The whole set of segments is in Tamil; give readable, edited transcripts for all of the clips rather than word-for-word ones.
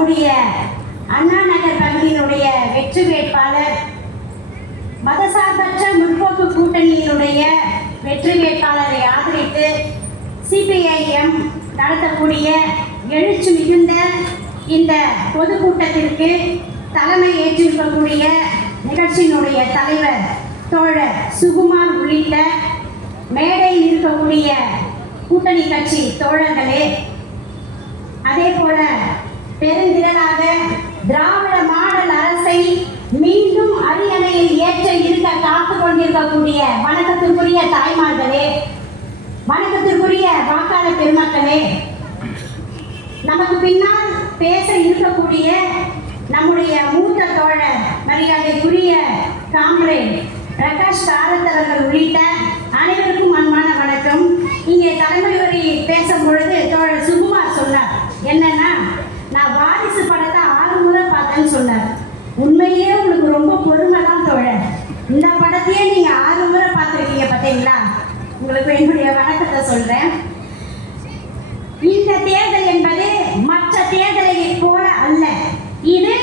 நம்முடைய அண்ணா நகர் பகுதியினுடைய வெற்றி வேட்பாளர், மதசார்பற்ற முற்போக்கு கூட்டணியினுடைய வெற்றி வேட்பாளரை ஆதரித்து சிபிஐஎம் நடத்தக்கூடிய எழுச்சி மிகுந்த இந்த பொதுக்கூட்டத்திற்கு தலைமை ஏற்றிருக்கக்கூடிய நிகழ்ச்சியினுடைய தலைவர் தோழர் சுகுமார் உள்ளிட்ட மேடையில் இருக்கக்கூடிய கூட்டணி கட்சி தோழர்களே, அதே போல பெருந்திரளாக திராவிட மாடல் அரசை மீண்டும் அரியணையில் ஏற்ற இருக்க காத்து கொண்டிருக்கக்கூடிய வணக்கத்திற்குரிய தாய்மார்களே, வணக்கத்திற்குரிய வாக்காளர் பெருமக்களே, நமக்கு பின்னால் பேச இருக்கக்கூடிய நம்முடைய மூத்த தோழர் மரியாதைக்குரிய காம்ரேட் பிரகாஷ் காரத் அவர்கள் உள்ளிட்ட அனைவருக்கும் அன்பான வணக்கம். இங்கே தலைமை உரை பேசும் பொழுது தோழர் சுகுமார் சொன்னார் என்னன்னா, நான் வாரிசு படத்தை 6 முறை பார்த்தேன்னு சொன்னார். உண்மையிலேயே உங்களுக்கு ரொம்ப பொறுமை தான் தோழர். இந்த படத்தையே நீங்க 6 முறை பார்த்துருக்கீங்க பார்த்தீங்களா? உங்களுக்கு என்னுடைய வணக்கத்தை சொல்றேன். இந்த தேர்தல் என்பது மற்ற தேர்தலை போல அல்ல. இது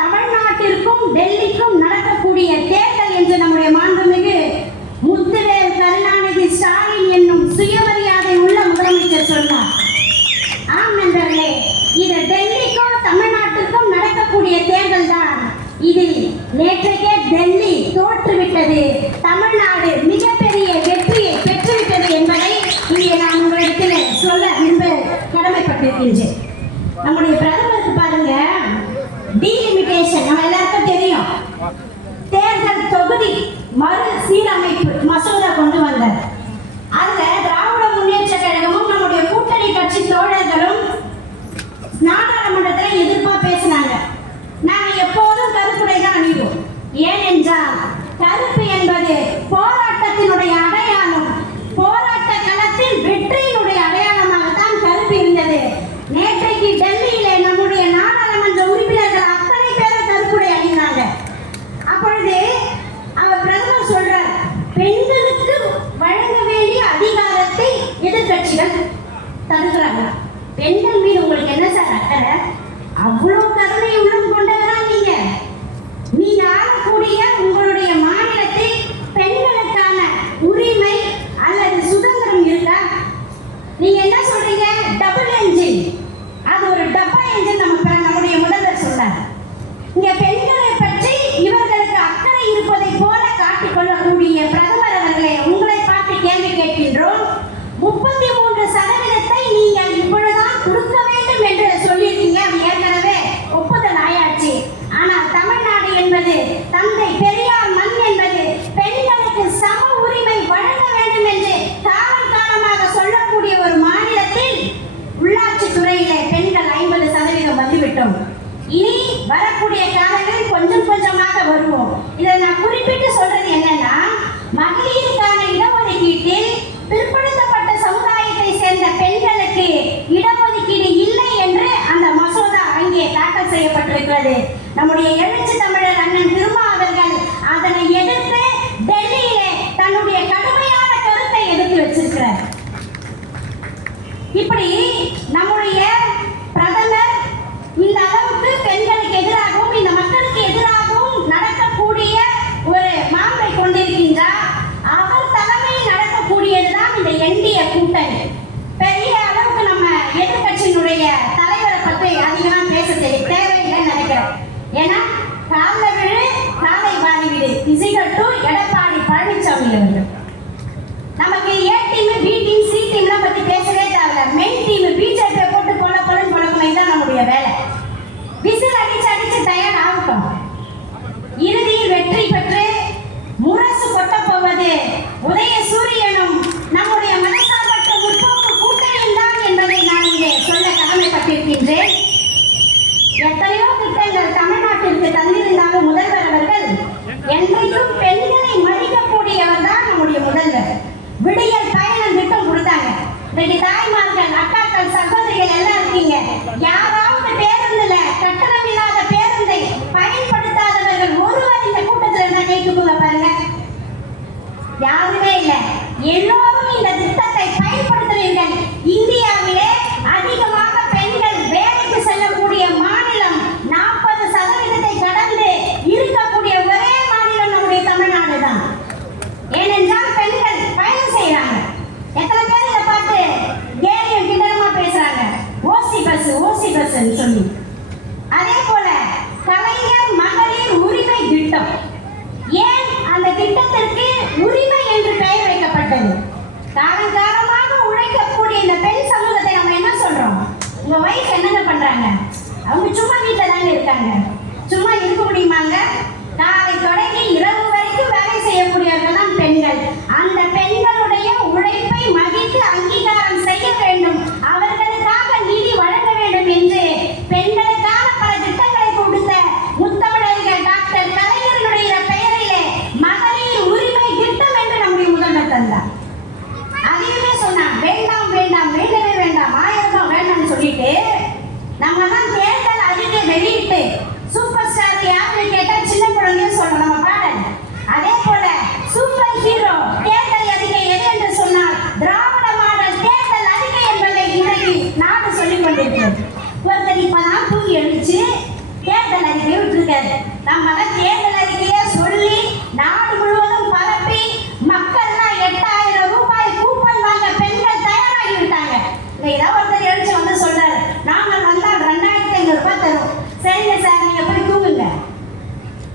தமிழ்நாட்டிற்கும் டெல்லிக்கும் நடக்கக்கூடிய தேர்தல் என்று நம்முடைய மாண்புமிகு முத்துவேல் கருணாநிதி ஸ்டாலின் என்னும் சுயமரியாதை உள்ள முதலமைச்சர் சொன்னார். ஆம் நண்பர்களே, இது டெல்லிக்கும் தமிழ்நாட்டிற்கும் நடக்கக்கூடிய தேர்தல் தான். இதில் நேற்றைக்கே டெல்லி தோற்றுவிட்டது, தமிழ்நாடு மிகப்பெரிய வெற்றியை பெற்றுவிட்டது என்பதை இங்கே நான் உங்களிடத்தில் சொல்ல கடமைப்பட்டிருக்கின்றேன். நம்முடைய பிரதமருக்கு பாருங்க, டீலிமிட்டேஷன் நம்ம எல்லாருக்கும் தெரியும். தேர்தல் தொகுதி மறு சீரமைப்பு மசோதா கொண்டு வந்தார். அதுல திராவிட முன்னேற்ற கழகமும் நம்முடைய கூட்டணி கட்சி தோழர்களும் நாடாளுமன்றத்தில் எதிர்ப்பா பேசினாங்க. நாங்க எப்போதும் கருப்புடை தான் அணிவோம். ஏனென்றால் கருப்பு என்பது போராட்டத்தினுடைய அடையாளம். போராட்ட களத்தில் வெற்றியினுடைய அடையாளமாகத்தான் கருப்பு இருந்தது. நேற்றைக்கு டெல்லியிலே நம்முடைய நாடாளுமன்ற உறுப்பினர்கள் அத்தனை பேரும் கருப்புடை அணிந்தாங்க. அப்பொழுது அவர் பிரதமர் சொல்றார், பெண்களுக்கு வழங்க வேண்டிய அதிகாரத்தை எதிர்கட்சிகள் தடுக்கிறாங்க. பெண்கள் மீது உங்களுக்கு என்ன சார் அக்கறை? அவ்வளவு கருணை உள்ளம் கொண்டவரா நீங்க? நீங்க ஆளக்கூடிய உங்களுடைய மாநிலத்தில் பெண்களுக்கான உரிமை அல்லது சுதந்திரம் இருக்கா? நீங்க என்ன சொல்றீங்க? டபுள் என்ஜின், அது ஒரு டப்பா என்ஜின் நம்முடைய முதல்வர் சொன்னார். இங்க பெண்களை பற்றி இவர்களுக்கு அக்கறை இருப்பதை போல காட்டிக் கொள்ளக்கூடிய பிரதமர் அவர்களே, உங்களை பார்த்து கேள்வி கேட்கின்றோம். 33% நீங்கள் இப்பொழுதுதான் கொடுக்க வேண்டும் என்று சொல்லியிருக்கீங்க. அது ஏற்கனவே ஒப்புதல் ஆயாச்சு. ஆனால் தமிழ்நாடு என்பது தந்தை பெரியார் மண் என்பது பெண்களுக்கு சம உரிமை வழங்க வேண்டும் என்று காலம் காலமாக சொல்லக்கூடிய ஒரு மாநிலத்தில் உள்ளாட்சி துறையிலே பெண்கள் 50% வந்துவிட்டோம். இனி வரக்கூடிய காலங்களில் கொஞ்சம் கொஞ்சமாக வருவோம். இதை நான் குறிப்பிட்டு சொல்றது என்னன்னா, மகளிருக்கான இடஒதுக்கீட்டில் பிற்படுத்தப்பட்ட சமுதாயத்தை சேர்ந்த பெண்களுக்கு இடஒதுக்கீடு இல்லை என்று அந்த மசோதா அங்கே தாக்கல் செய்யப்பட்டிருக்கிறது. நம்முடைய எழுச்சி தமிழர் அண்ணன் திருமா அவர்கள் அதனை எதிர்த்து டெல்லியிலே தன்னுடைய கடுமையான கருத்தை எடுத்து வச்சிருக்கிறார். இப்படி நம்முடைய பிரதமர் இந்த அளவுக்கு பெண்களுக்கு எதிராகவும் இந்த மக்களுக்கு எதிராகவும் நடக்கக்கூடிய ஒரு மாண்பை கொண்டிருக்கின்றார். அவர் தலைமையில் நடக்கக்கூடியதுதான் இந்த என்டிஏ கூட்டணி. பெரிய அளவுக்கு நம்ம எதிர்கட்சியினுடைய தலைவரை பற்றி அதிகமா பேச தேவையில்லைன்னு நினைக்கிறோம். ஏன்னா காலை விழு காலை வாரிவிடு டு எடப்பாடி பழனிசாமி அவர்கள். நமக்கு A team, B team, C டீம்லாம் பத்தி பேசவே தேவையில்ல. மெயின் டீம் பிஜேபி போட்டு கொள்ளப்படும் தான் நம்முடைய வேலை. விசில் அடிச்சு அடிச்சு தயார் ஆகட்டும். இறுதியில் வெற்றி பெற்று முரசு கொட்ட போவது உதய சூரியனும் நம்முடைய மனசார்பற்ற முற்போக்கு கூட்டணியும் தான் என்பதை நான் இங்கே சொல்ல கடமைப்பட்டிருக்கின்றேன். எத்தனையோ திட்டங்கள் தமிழ்நாட்டிற்கு தந்திருந்தாலும் முதல்வர் அவர்கள் என்றைக்கும் பெண்களை மதிக்கக்கூடியவர் தான் நம்முடைய முதல்வர். விடியல் பயணம் திட்டம் கொடுத்தாங்க. இன்னைக்கு தாய்மார்கள், அக்காக்கள், சகோதரிகள் எல்லாம் இருக்கீங்க. யாராவது பேருந்துல கட்டணம் இல்லாத பேருந்தை பயன்படுத்தாதவர்கள் ஒருவர் இந்த கூட்டத்தில் இருந்தா கேட்டுக்குங்க பாருங்க. யாருமே இல்லை. எல்லோரும் இந்த திட்டத்தை பயன்படுத்துவீர்கள். இந்தியாவிலே அதிகமாக பெண்கள் வேலைக்கு செல்லக்கூடிய வருகிறது. காலங்காலமாக உழைக்கக்கூடிய இந்த பெண் சமூகத்தை நம்ம என்ன சொல்றோம்? உங்க வைஃப் என்னங்க பண்றாங்க? அவங்க சும்மா வீட்டில் தானே இருக்காங்க. சும்மா இருக்க முடியுமாங்க? காலை தொடங்கி இரவு வரைக்கும் வேலை செய்யக்கூடியவர்கள் தான் பெண்கள். அந்த பெண்களுடைய உழைப்பை மதித்து அங்கீகாரம் செய்ய வேண்டும், அவர்களுக்காக நீதி வழங்க வேண்டும் என்று பெண்களுக்கான பல திட்டங்களை கொடுத்த முத்தமிழர்கள் டாக்டர் கலைஞருடைய பெயரிலே மகளிர் உரிமை திட்டம் என்று நம்முடைய முதல்வர் தந்தார். அதையுமே சொன்னான், வேண்டாம் வேண்டாம், வேண்டவே வேண்டாம், 1000 ரூபாய் வேண்டாம்னு சொல்லிட்டு நம்ம தான் தேர்தல் அறிக்கை வெளியிட்டு சூப்பர் ஸ்டார் யாருன்னு கேட்டா சின்ன குழந்தையும் சொல்லணும் நம்ம பாடல். அதே போல சூப்பர் ஹீரோ தேர்தல் அறிக்கை எது என்று சொன்னால் திராவிட மாடல் தேர்தல் அறிக்கை என்பதை இன்றைக்கு நாடு சொல்லிக் கொண்டிருக்கிறது. ஒருத்தர் இப்பதான் தூங்கி எழுந்துச்சு தேர்தல் அறிக்கையை விட்டுருக்காரு. நம்ம தேர்தல் அறிக்கையை சொல்லி நாடு முழுவதும் பரப்பி மக்கள்லாம் 8000 ரூபாய் கூப்பன் வாங்க பெண்கள் தயாராகி விட்டாங்க. ஏதாவது ஒருத்தர் எழுச்சி வந்து சொல்றாரு, நாங்கள் வந்தால் 2500 ரூபாய் தரும். சரிங்க சார், நீங்க போய் தூங்குங்க.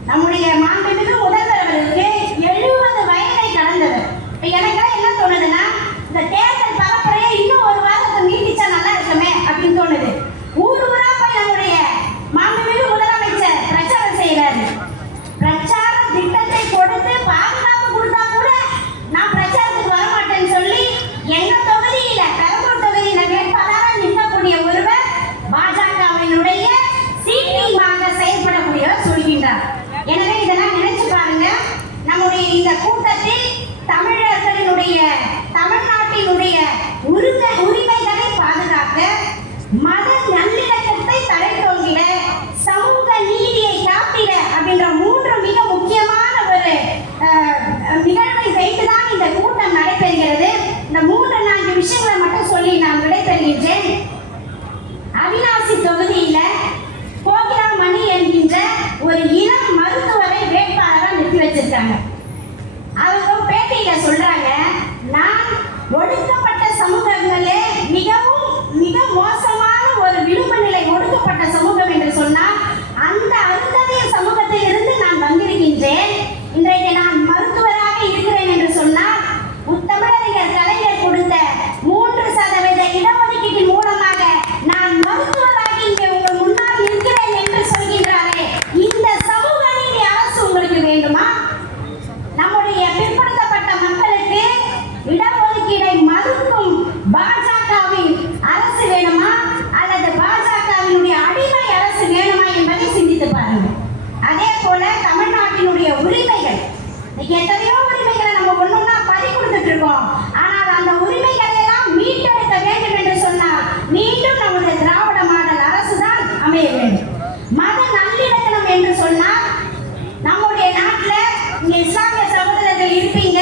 நம்முடைய மாண்புமிகு முதல்வர் அவர்களுக்கு 70 வயதை கடந்தவர். இப்ப எனக்கெல்லாம் என்ன தோணுதுன்னா, இந்த தேர்தல் பரப்புரையை இன்னும் ஒரு வாரத்தை நீட்டிச்சா நல்லா இருக்குமே அப்படின்னு தோணுது. ஊர் ஊரா போய் நம்முடைய மாண்புமிகு முதலமைச்சர் பிரச்சாரம் செய்யறாரு. பிரச்சார திட்டத்தை கொடுத்து பாதுகாப்பு கொடுத்தா கூட நான் பிரச்சாரத்துக்கு வரமாட்டேன்னு சொல்லி எங்க தொகுதியில பெரம்பூர் தொகுதியில வேட்பாளராக நிற்கக்கூடிய ஒருவர் பாஜகவினுடைய சீட்டிங்காக செயல்படக்கூடியவர் சொல்கின்றார். எனவே இதெல்லாம் நினைச்சு பாருங்க. நம்முடைய இந்த கூட்டத்தில் தமிழர்களினுடைய தமிழ்நாட்டினுடைய உரிமைகளை பாதுகாக்க, மத நல்லிணக்கத்தை தழைத்தோங்கிட, சமூக நீதியை காத்திட அப்படின்ற 3 மிக முக்கியமான ஒரு நிகழ்வை வைத்துதான் இந்த கூட்டம் நடைபெறுகிறது. இந்த 3-4 விஷயங்களை மட்டும் சொல்லி நான் விடைபெறுகின்றேன். அவிநாசி தொகுதியில கோகிலாமணி என்கின்ற ஒரு இளம் மருத்துவரை வேட்பாளராக நிறுத்தி வச்சிருக்காங்க. அவங்க பேட்டியில சொல்றாங்க, நான் ஒடுக்கப்பட்ட சமூகங்களே மிக மோசமான ஒரு விளிம்பு நிலை ஒடுக்கப்பட்ட சமூகம் என்று சொன்னால் அந்த அருந்ததிய சமூகத்தில் இருந்து நான் வந்திருக்கின்றேன். இன்றைக்கு நான் மருத்துவராக இருக்கிறேன் என்று சொன்னால் முத்தமிழறிஞர் கலைஞர் கொடுத்த 3% இடஒதுக்கீட்டின் மூலமாக நான் மருத்துவராக இங்கே உங்கள் முன்னால் இருக்கிறேன் என்று சொல்கின்றாரே, இந்த சமூக நீதி அரசு உங்களுக்கு வேண்டுமா? நம்முடைய பிற்படுத்தப்பட்ட மக்களுக்கு இடஒதுக்கீடை மறுக்கும் பாஜகவின் அரசு வேணுமா அல்லது பாஜகவினுடைய அடிமை அரசு வேணுமா என்பதை சிந்தித்து பாருங்க. அதே போல தமிழ்நாட்டினுடைய உரிமைகள், எத்தனையோ உரிமைகளை நம்ம ஒன்னொன்னா பறி கொடுத்துட்டு இருக்கோம். ஆனால் அந்த உரிமைகளை எல்லாம் மீட்டெடுக்க வேண்டும் என்று சொன்னால் மீண்டும் நமது திராவிட மாடல் அரசு தான் அமைய வேண்டும். மத நல்லிணக்கம் என்று சொன்னால் நம்முடைய நாட்டில் இங்க இஸ்லாமிய சகோதரர்கள் இருப்பீங்க.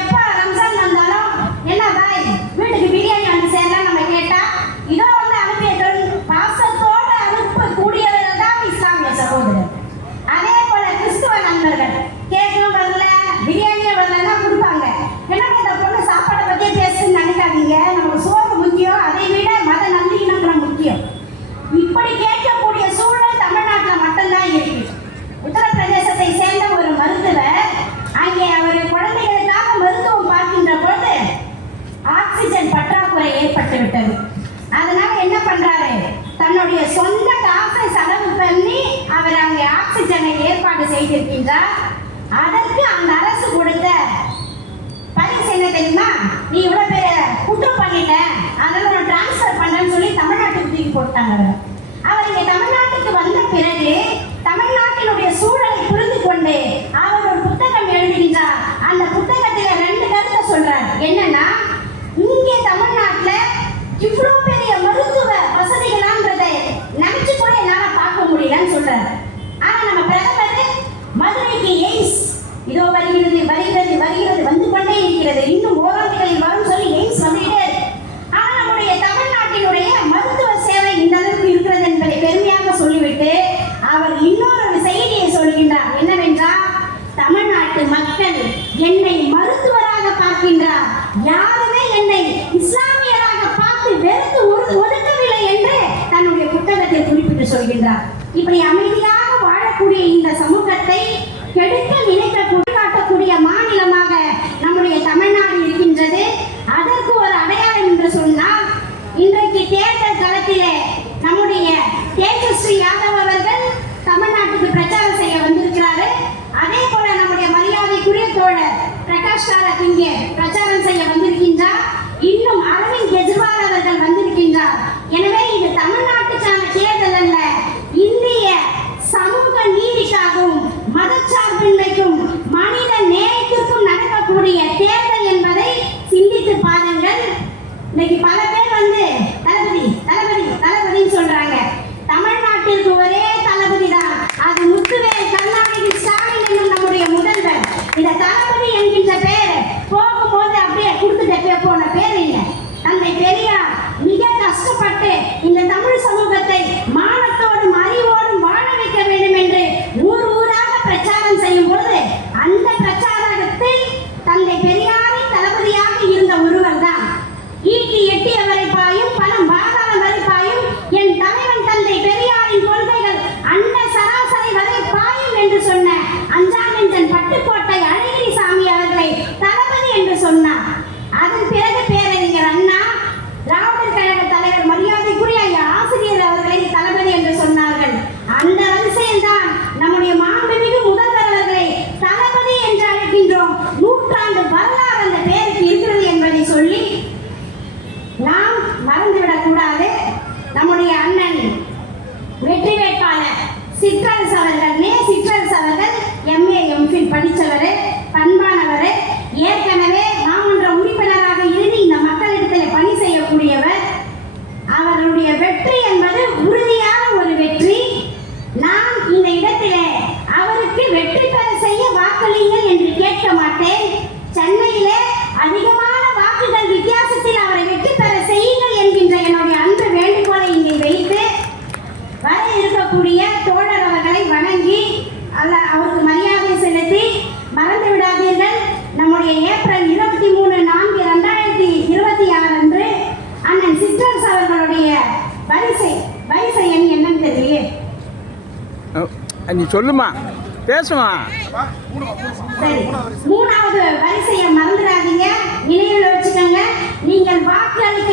எப்ப ரம்ஜான் வந்தாலும் என்ன பாய் வீட்டுக்கு பிரியாணி வந்து சேரலாம் நம்ம கேட்டா இதோ வந்து அனுப்பிய பாசத்தோடு அனுப்பக்கூடியவர்கள் தான் இஸ்லாமிய சகோதரர். அதே போல கிறிஸ்துவ நண்பர்கள் கேட்கும் வரல பிரியாணியே வரலன்னா கொடுப்பாங்க. ஏன்னா இந்த பொண்ணு சாப்பாடை பத்தியே பேசுன்னு நினைக்காதீங்க, நமக்கு சோறு முக்கியம், அதை விட மத நல்லிணக்கம் முக்கியம். இப்படி கேட்கக்கூடிய சூழல் தமிழ்நாட்டில் மட்டும்தான் இருக்கு. உத்தரப்பிரதேசத்தை சேர்ந்த ஒரு மருத்துவர் அங்கே அவர் குழந்தைகளுக்காக மருத்துவம் பார்க்கின்ற பொழுது ஆக்சிஜன் பற்றாக்குறை ஏற்பட்டு விட்டது. அதனால என்ன பண்றாரு, தன்னுடைய சொந்த காசை செலவு பண்ணி அவர் அங்கே ஆக்சிஜனை ஏற்பாடு செய்திருக்கின்றார். அதற்கு அந்த அரசு கொடுத்த பரிசு என்ன தெரியுமா? நீ இவ்வளவு பேரை குற்றம் பண்ணிட்ட, அதனால உன்னை டிரான்ஸ்பர் பண்றேன்னு சொல்லி தமிழ்நாட்டுக்கு தூக்கி போட்டாங்க. அவர் இங்கே தமிழ்நாட்டுக்கு வந்த பிறகு தமிழ்நாட்டினுடைய சூழலை புரிந்து கொண்டு அவர் ஒரு புத்தகம் எழுதுகின்றார். அந்த புத்தகத்துல 2 கருத்தை சொல்றார். என்னன்னா, இங்கே தமிழ்நாட்டில் இவ்வளவு பெரிய மருத்துவ வசதிகளான்றதை நினைச்சு கூட என்னால பார்க்க முடியலன்னு சொல்றாரு. ஆனா நம்ம பிரதமர் மதுரைக்கு எய்ம்ஸ் இதோ வருகிறது வருகிறது வருகிறது வந்து கொண்டே இருக்கிறது, இன்னும் ஓராண்டுகளில் வரும் சொல்லி எய்ம்ஸ் வந்துகிட்டே. ஆனா நம்முடைய தமிழ்நாட்டினுடைய மருத்துவ சேவை இந்த அளவுக்கு இருக்கிறது என்பதை பெருமையாக சொல்லிவிட்டு அவர் இன்னொரு செய்தியை சொல்கின்றார். என்னவென்றால், தமிழ்நாட்டு மக்கள் என்னை மருத்துவராக பார்க்கின்றார், யாருமே என்னை இஸ்லாமியராக பார்த்து வெறுத்து ஒதுக்கவில்லை என்று தன்னுடைய புத்தகத்தில் குறிப்பிட்டு சொல்கின்றார். இப்படி அமைதியாக வாழக்கூடிய இந்த சமூகத்தை கெடுக்க நினைக்க காட்டக்கூடிய மாநிலமாக நம்முடைய தமிழ்நாடு மெகாஸ்டார் இங்கே பிரச்சாரம் செய்ய வந்திருக்கின்றார். இன்னும் அரவிந்த் கெஜ்ரிவால் அவர்கள் வந்திருக்கின்றார். எனவே இது தமிழ்நாட்டுக்கான தேர்தல் அல்ல, இந்திய சமூக நீதிக்காகவும் மதச்சார்பின்மைக்கும் மனித நேயத்திற்கும் நடக்கக்கூடிய தேர்தல் என்பதை சிந்தித்து பாருங்கள். இன்னைக்கு பல பேர் வந்து தளபதி தளபதி தளபதின்னு சொல்றாங்க. தமிழ்நாட்டிற்கு ஒரே தளபதி தான், அது முத்துவேல் கருணாநிதி ஸ்டாலின் என்னும் நம்முடைய முதல்வர். இந்த தளபதி என்கின்ற பெயர் போகும்போது அப்படியே கொடுத்துட்டு போன பேர் இல்லை. தந்தை பெரியார் மிக கஷ்டப்பட்டு இந்த தமிழ் சமூகத்தை மானத்தோடும் அறிவோடும் வாழ வைக்க வேண்டும் என்று ஊர் ஊராக பிரச்சாரம் செய்யும் பொழுது அந்த பிரச்சாரத்தில் தந்தை பெரியாரின் தளபதியாக இருந்த ஒருவர் தான். ஈட்டி எட்டியவரை பாயும் பணம் பாதாளம் வரை பாயும் என் தலைவன் தந்தை பெரியாரின் கொள்கைகள் அண்ட சராசரி வரை பாயும் என்று சொன்ன அஞ்சானந்தன் பட்டுக்கோட்டை அழகிரி சாமி அவர்களை தளபதி என்று சொன்னார். அதன் பிறகு பேரறிஞர் அண்ணா, திராவிடர் கழக தலைவர் மரியாதைக்குரிய ஆசிரியர் அவர்களை தளபதி என்று சொன்னார்கள். அந்த வரிசையில் தான் நம்முடைய மாண்புமிகு முதல்வர் அவர்களை தளபதி என்று அழைக்கின்றோம். நூற்றாண்டு வரலாறு அந்த பேருக்கு இருக்கிறது என்பதை சொல்லி நாம் மறந்துவிடக் கூடாது. நம்முடைய அண்ணன் வெற்றி வேட்பாளர் சிற்றரசு அவர்கள் MA MPhil படித்தவர், பண்பானவர், ஏற்கனவே மாமன்ற உறுப்பினராக இருந்து இந்த மக்களிடத்தில் பணி செய்யக்கூடியவர். அவருடைய வெற்றி என்பது உறுதியான ஒரு வெற்றி. நான் இந்த இடத்திலே அவருக்கு வெற்றி பெற செய்ய வாக்களியுங்கள் என்று கேட்க மாட்டேன். சென்னையிலே அதிகமான வாக்குகள் வித்தியாசத்தில் அவரை வெற்றி பெற செய்யுங்கள் என்கின்ற என்னுடைய அன்பு வேண்டுகோளை இங்கே வைத்து வர இருக்கக்கூடிய தோழர் அவர்களை வணங்கி அவருக்கு மரியாதை செலுத்தி, மறந்து விடாதீர்கள், நம்முடைய ஏப்ரல் 23/4/2026 அன்று அண்ணன் சிற்றரசு அவர்களுடைய வரிசை எண் என்னன்னு தெரியலையே. நீ சொல்லுமா, பேசுமா. சரி, 3வது வரிசையை மறந்துடாதீங்க, நினைவில் வச்சுக்கோங்க. நீங்கள் வாக்களிக்க